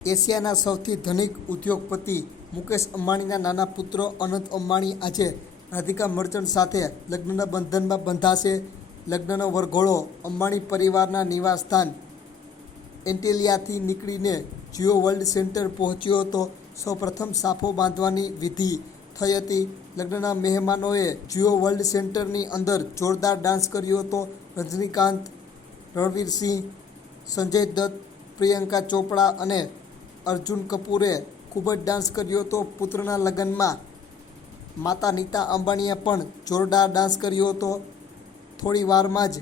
એશિયાના સૌથી ધનિક ઉદ્યોગપતિ મુકેશ અંબાણીના નાના પુત્ર અનંત અંબાણી આજે રાધિકા મર્ચન્ટ સાથે લગ્નના બંધનમાં બંધાશે. લગ્નનો વરઘોડો અંબાણી પરિવારના નિવાસસ્થાન એન્ટિલિયાથી નીકળીને જિયો વર્લ્ડ સેન્ટર પહોંચ્યો હતો. સૌપ્રથમ સાફો બાંધવાની વિધિ થઈ હતી. લગ્નના મહેમાનોએ જિયો વર્લ્ડ સેન્ટરની અંદર જોરદાર ડાન્સ કર્યો હતો. રજનીકાંત, રણવીર સિંહ, સંજય દત્ત, પ્રિયંકા ચોપડા અને અર્જુન કપૂરે ખૂબ જ ડાન્સ કર્યો હતો. પુત્રના લગ્નમાં માતા નીતા અંબાણીએ પણ જોરદાર ડાન્સ કર્યો હતો. થોડી વારમાં જ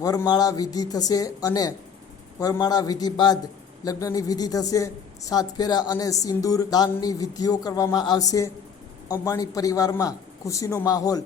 વરમાળા વિધિ થશે અને વરમાળા વિધિ બાદ લગ્નની વિધિ થશે. 7 ફેરા અને સિંદૂર દાનની વિધિઓ કરવામાં આવશે. અંબાણી પરિવારમાં ખુશીનો માહોલ